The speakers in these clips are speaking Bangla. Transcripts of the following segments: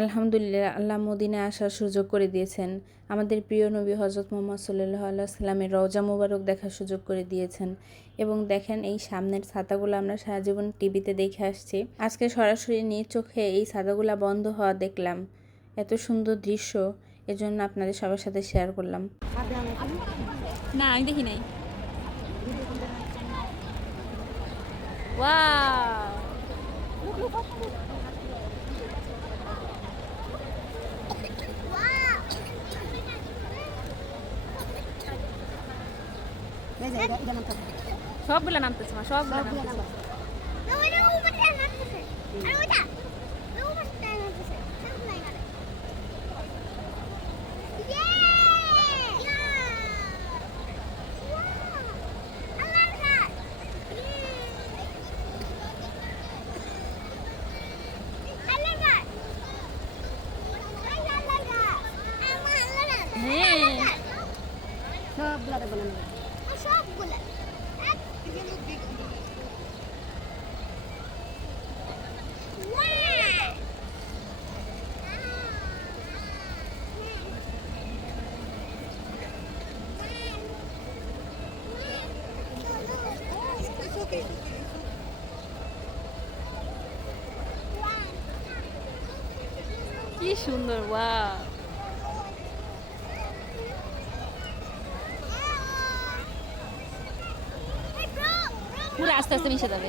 আলহামদুলিল্লাহ, আল্লাহ মদিনায় আসার সুযোগ করে দিয়েছেন। আমাদের প্রিয় নবী হজরত মুহাম্মদ সাল্লাল্লাহু আলাইহি সাল্লামের রওজা মুবারক দেখার সুযোগ করে দিয়েছেন। এবং দেখেন, এই সামনের ছাতাগুলো আমরা সারা জীবন টিভিতে দেখে আসছি, আজকে সরাসরি নিজ চোখে এই ছাতাগুলো বন্ধ হওয়া দেখলাম। এত সুন্দর দৃশ্য, এজন্য আপনাদের সবার সাথে শেয়ার করলাম। না, আমি দেখি নাই। ওয়াও, সবগুলো নামতেছে, মা সবগুলো নামতেছে। হ্যাঁ, সবগুলা কি সুন্দর! ওয়াও, পুরো আস্তে আস্তে মিশে যাবে।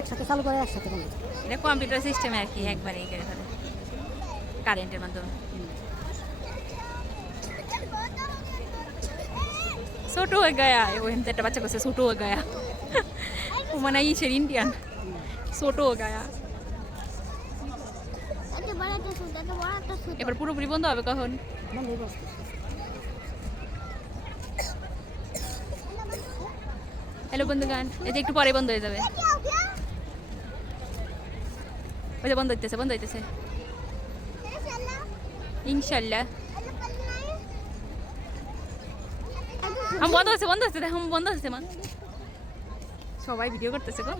একসাথে চালু করে একসাথে বন্ধ। এটা কম্পিউটার সিস্টেমে আর কি, একবারে এই করে ফেলে কারেন্টের মাধ্যমে। ছোট হয়ে গয়া, ওই একটা বাচ্চা কাছে ছোট হয়ে গয়া, ও মানে ইসের ইন্ডিয়ান, ছোট হয়ে গয়া। এবার পুরোপুরি বন্ধ হবে কখন? হ্যালো বন্ধুগান, এই যে একটু পরে বন্ধ হয়ে যাবে। ওই যে বন্ধ হইতেছে, বন্ধ হইতেছে ইনশাল্লাহ। বন্ধ হচ্ছে, বন্ধ হচ্ছে, দেখো বন্ধ হচ্ছে। মা সবাই ভিডিও করতেছে গো।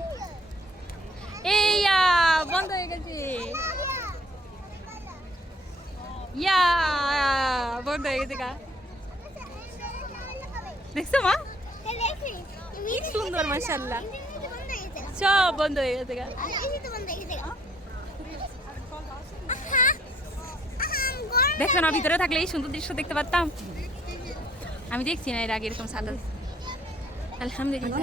এই বন্ধ হয়ে গেছে, ইয়া বন্ধ হয়ে গেছে গা। দেখছো মা, কি সুন্দর, মাশাআল্লাহ, সব বন্ধ হয়ে গেছে গা। দেখছো না, ভিতরে থাকলে এই সুন্দর দৃশ্য দেখতে পারতাম। আমি দেখছি না এর আগে এরকম ছাতা। আলহামদুলিল্লাহ।